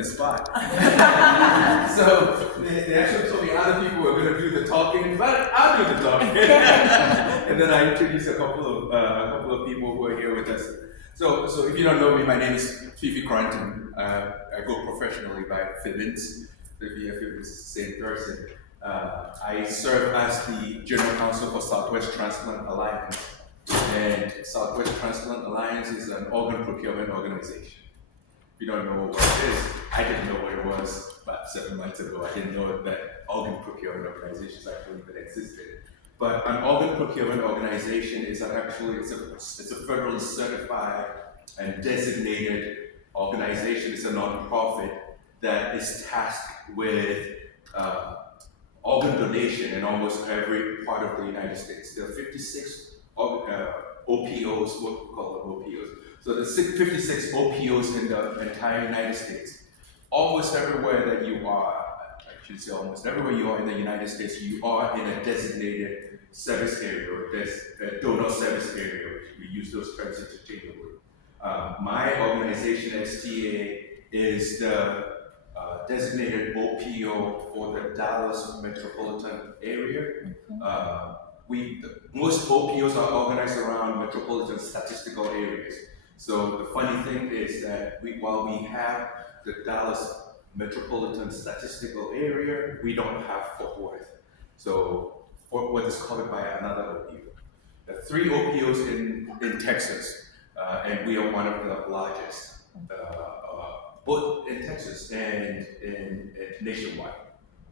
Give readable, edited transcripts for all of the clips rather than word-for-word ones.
the spot. So they actually told me other people were going to do the talking, but I'll do the talking. And then I introduced a couple of people who are here with us. So if you don't know me, my name is Fifi Cronton. I go professionally by Fibbens. So if it's the same person. I serve as the General Counsel for Southwest Transplant Alliance. And Southwest Transplant Alliance is an organ procurement organization. If you don't know what it is, I didn't know what it was about 7 months ago. I didn't know that organ procurement organizations actually even existed. But an organ procurement organization is actually it's a federally certified and designated organization. It's a non-profit that is tasked with organ donation in almost every part of the United States. There are 56 OPOs, what we call them OPOs. So there's 56 OPOs in the entire United States. Almost everywhere that you are, I should say almost everywhere you are in the United States, you are in a designated service area, or a donor service area. We use those terms interchangeably. My organization, STA, is the designated OPO for the Dallas metropolitan area. Most OPOs are organized around metropolitan statistical areas. So the funny thing is that while we have the Dallas metropolitan statistical area, we don't have Fort Worth. So Fort Worth is covered by another OPO. There are 3 OPOs in Texas, and we are one of the largest, both in Texas and nationwide.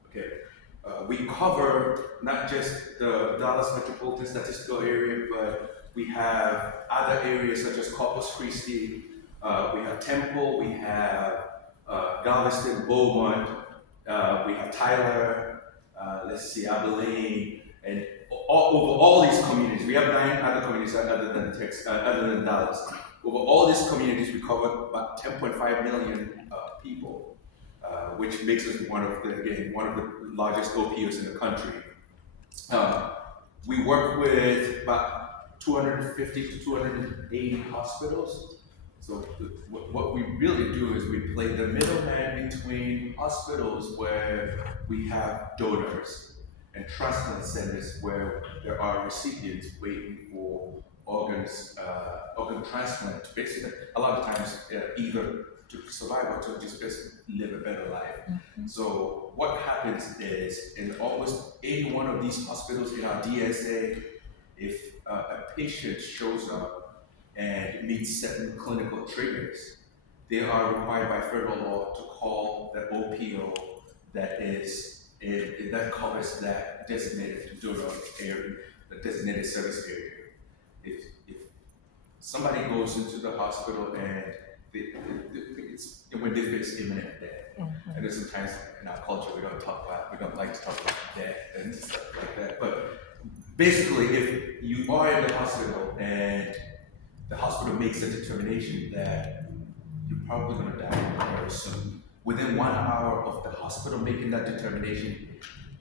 Okay. We cover not just the Dallas metropolitan statistical area, but we have other areas such as Corpus Christi, we have Temple, we have Galveston, Beaumont, we have Tyler, Abilene, and over all these communities. We have 9 other communities other than Dallas. Over all these communities, we cover about 10.5 million people, which makes us one of the largest OPOs in the country. We work with about 250 to 280 hospitals. So what we really do is we play the middleman between hospitals where we have donors and transplant centers where there are recipients waiting for organ transplant. Basically, a lot of times either to survive or to just live a better life. Mm-hmm. So what happens is in almost any one of these hospitals in our DSA, if a patient shows up and meets certain clinical triggers, they are required by federal law to call the OPO that covers that designated donor area, the designated service area. If somebody goes into the hospital and when they face imminent death, mm-hmm. And there's sometimes in our culture we don't like to talk about death and stuff like that. But basically, if you are in the hospital and the hospital makes a determination that you're probably going to die very soon, within 1 hour of the hospital making that determination,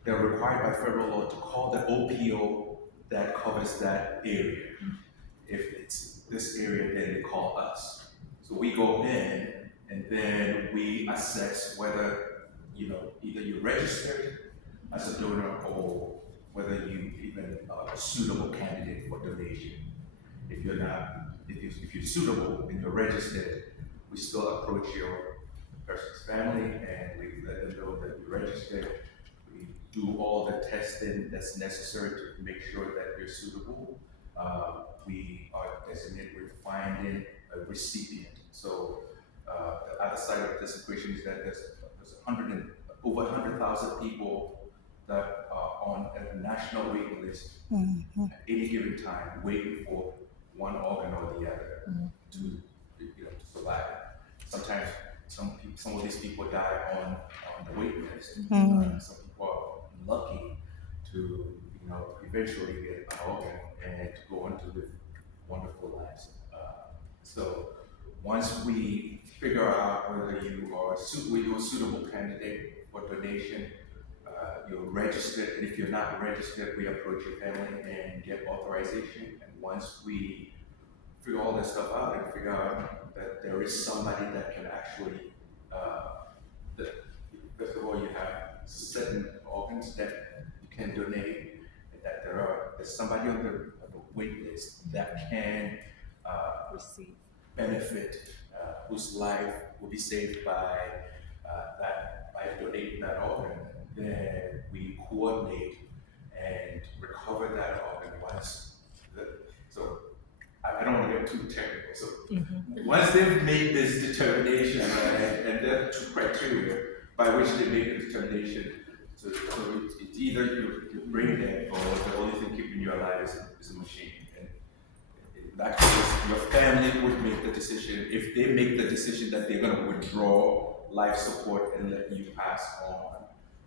they're required by federal law to call the OPO that covers that area. Mm-hmm. If it's this area, then they call us. So we go in and then we assess whether either you're registered as a donor or whether you even are a suitable candidate for donation. If you're not, if you're suitable and you're registered, we still approach your person's family and we let them know that you're registered. We do all the testing that's necessary to make sure that you're suitable. We are designated with finding a recipient. So the other side of this equation is that there's over 100,000 people that are on a national waiting list mm-hmm. at any given time, waiting for one organ or the other mm-hmm. to survive. Sometimes some of these people die on the waiting list. Mm-hmm. Some people are lucky to eventually get an organ and to go on to live wonderful lives. So once we figure out whether you are a suitable candidate for donation, you're registered, and if you're not registered, we approach your family and get authorization. And once we figure all that stuff out and figure out that there is somebody that can actually donate, and that there's somebody on the wait list that can receive benefit, whose life will be saved by donating that organ. Then we coordinate and recover that organ once. So I don't want to get too technical. So once they've made this determination, and there are two criteria by which they make the determination. So it's either you bring them, or the only thing keeping you alive is a machine. And in that case, your family would make the decision. If they make the decision that they're going to withdraw life support and let you pass on,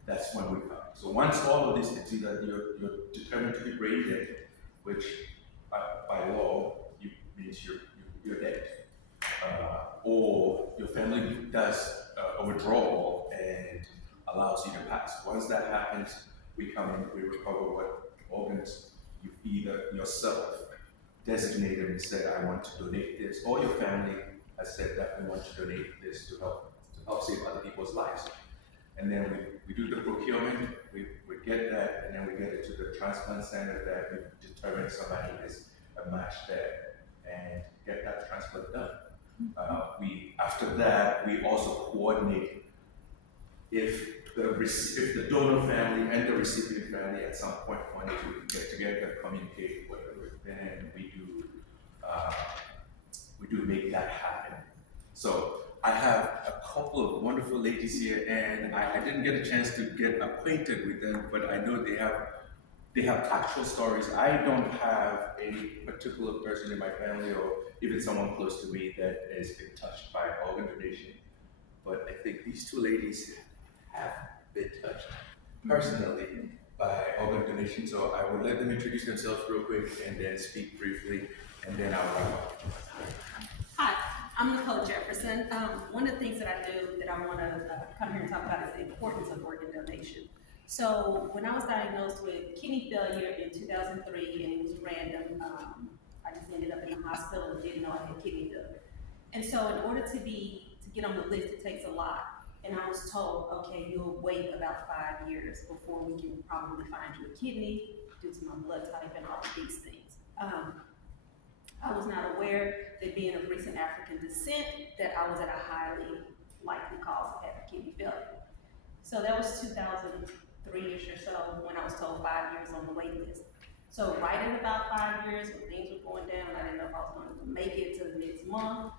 that's when we come. So once all of this, it's either you're determined to be brain dead, which by law means you're dead, or your family does a withdrawal and allows you to pass. Once that happens, we come in, we recover what organs you either yourself designated and said, I want to donate this, or your family has said that we want to donate this to help save other people's lives. And then we do the procurement, we get that, and then we get it to the transplant center that we determine somebody is a match there and get that transplant done. After that, we also coordinate if the donor family and the recipient family at some point wanted to get together, communicate, whatever, then we do make that happen. So I have a couple of wonderful ladies here, and I didn't get a chance to get acquainted with them, but I know they have actual stories. I don't have any particular person in my family or even someone close to me that has been touched by organ donation. But I think these two ladies have been touched personally by organ donation. So I will let them introduce themselves real quick and then speak briefly, and then I'll wrap up. Hi, I'm Nichole Jefferson. One of the things that I do that I want to come here and talk about is the importance of organ donation. So when I was diagnosed with kidney failure in 2003, and it was random, I just ended up in the hospital and didn't know I had kidney failure. And so in order to get on the list, it takes a lot. And I was told, okay, you'll wait about 5 years before we can probably find you a kidney due to my blood type and all of these things. I was not aware that being of recent African descent, that I was at a highly likely cause of having kidney failure. So that was 2003-ish or so when I was told 5 years on the wait list. So right at about 5 years, when things were going down, I didn't know if I was going to make it to the next month.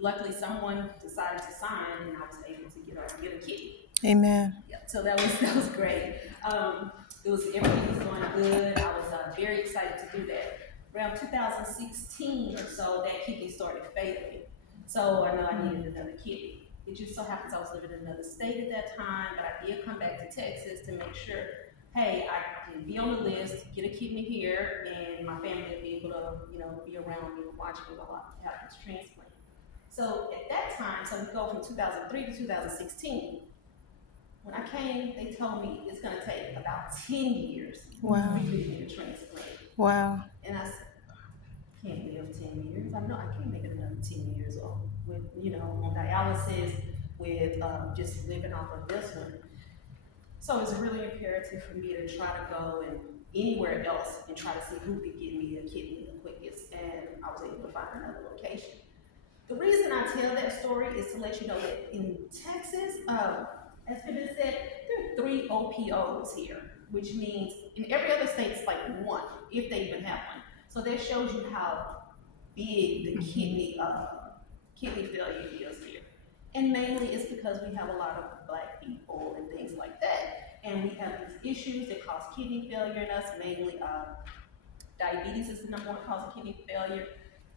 Luckily, someone decided to sign, and I was able to get a kidney. Amen. Yeah, so that was great. Everything was going good. I was very excited to do that. Around 2016 or so, that kidney started failing. So I know I needed another kidney. It just so happens I was living in another state at that time, but I did come back to Texas to make sure, hey, I can be on the list, get a kidney here, and my family will be able to, be around me and watch me while I have this transplant. So at that time, so we go from 2003 to 2016. When I came, they told me it's going to take about 10 years for you to get a transplant. Wow. And I said, I can't live 10 years. I know I can't make it another 10 years old with, on dialysis, with just living off of this one. So it's really imperative for me to try to go and anywhere else and try to see who could get me a kidney the quickest. And I was able to find another location. The reason I tell that story is to let you know that in Texas, as Fibbens said, there are 3 OPOs here, which means in every other state it's like 1, if they even have one. So that shows you how big the kidney failure is here. And mainly it's because we have a lot of Black people and things like that. And we have these issues that cause kidney failure in us, mainly diabetes is the #1 cause of kidney failure.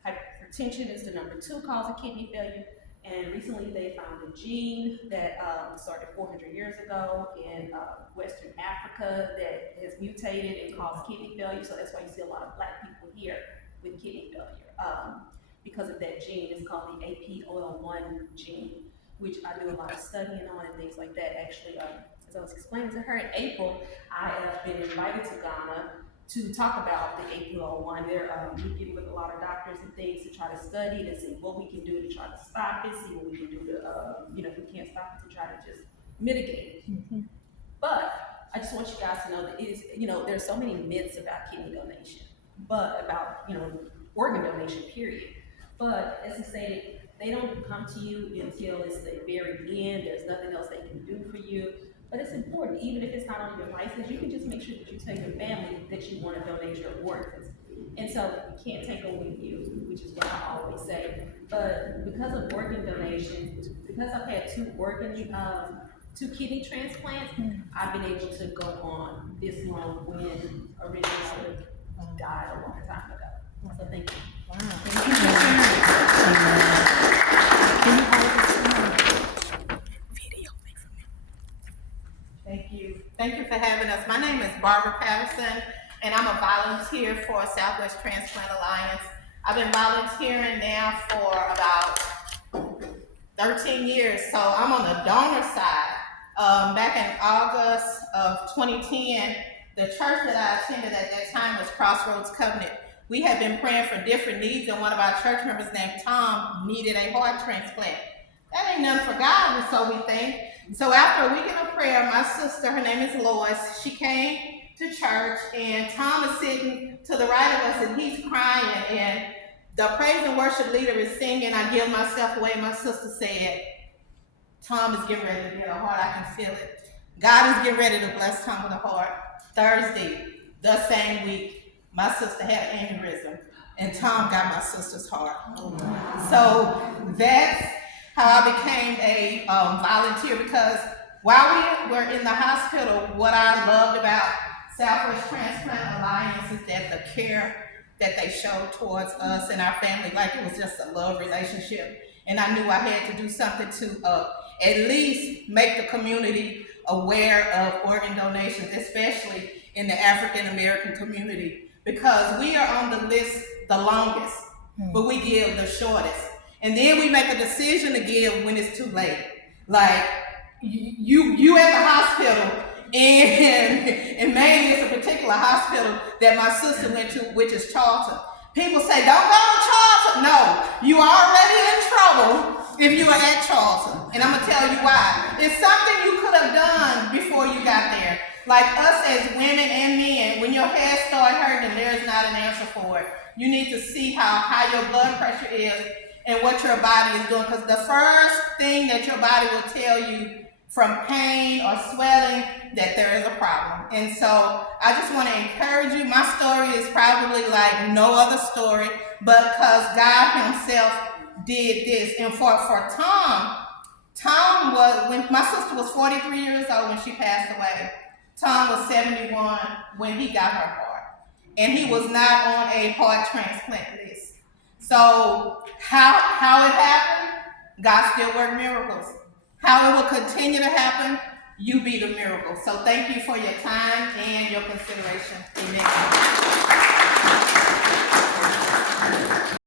Hypertension is the #2 cause of kidney failure. And recently they found a gene that started 400 years ago in Western Africa that has mutated and caused kidney failure. So that's why you see a lot of Black people here with kidney failure. Because of that gene, it's called the APOL1 gene, which I do a lot of studying on and things like that. Actually, as I was explaining to her in April, I have been invited to Ghana to talk about the APOL1. They're meeting with a lot of doctors and things to try to study to see what we can do to try to stop it, see what we can do to, if we can't stop it, to try to just mitigate it. But I just want you guys to know that it is, there's so many myths about kidney donation, but about, organ donation, period. But as I stated, they don't come to you until it's the very end. There's nothing else they can do for you. But it's important, even if it's not on your license, you can just make sure that you tell your family that you want to donate your organs. And so you can't take them with you, which is what I always say. But because of organ donation, because I've had two kidney transplants, I've been able to go on this long when originally I would have died a long time ago. So thank you. Wow. Thank you. Video. Thank you. Thank you for having us. My name is Barbara Patterson, and I'm a volunteer for Southwest Transplant Alliance. I've been volunteering now for about 13 years, so I'm on the donor side. Back in August of 2010, the church that I attended at that time was Crossroads Covenant. We had been praying for different needs, and one of our church members named Tom needed a heart transplant. That ain't nothing for God, so we think. So after a weekend of prayer, my sister, her name is Lois, she came to church, and Tom is sitting to the right of us, and he's crying, and the praise and worship leader is singing, I give myself away. My sister said, Tom is getting ready to get a heart, I can feel it. God is getting ready to bless Tom with a heart. Thursday, the same week, my sister had an aneurysm, and Tom got my sister's heart. So that's how I became a volunteer, because while we were in the hospital, what I loved about Southwest Transplant Alliance is that the care that they showed towards us and our family, like it was just a love relationship. And I knew I had to do something to at least make the community aware of organ donations, especially in the African American community, because we are on the list the longest, but we give the shortest. And then we make a decision to give when it's too late. Like you at the hospital, and mainly it's a particular hospital that my sister went to, which is Charlton. People say, don't go to Charlton. No, you are already in trouble if you are at Charlton. And I'm gonna tell you why. It's something you could have done before you got there. Like us as women and men, when your head starts hurting and there's not an answer for it, you need to see how high your blood pressure is and what your body is doing. Because the first thing that your body will tell you from pain or swelling, that there is a problem. And so I just want to encourage you. My story is probably like no other story, but because God himself did this. And for Tom was, when my sister was 43 years old when she passed away, Tom was 71 when he got her heart. And he was not on a heart transplant list. So how it happened? God still worked miracles. How it will continue to happen, you be the miracle. So thank you for your time and your consideration. Amen.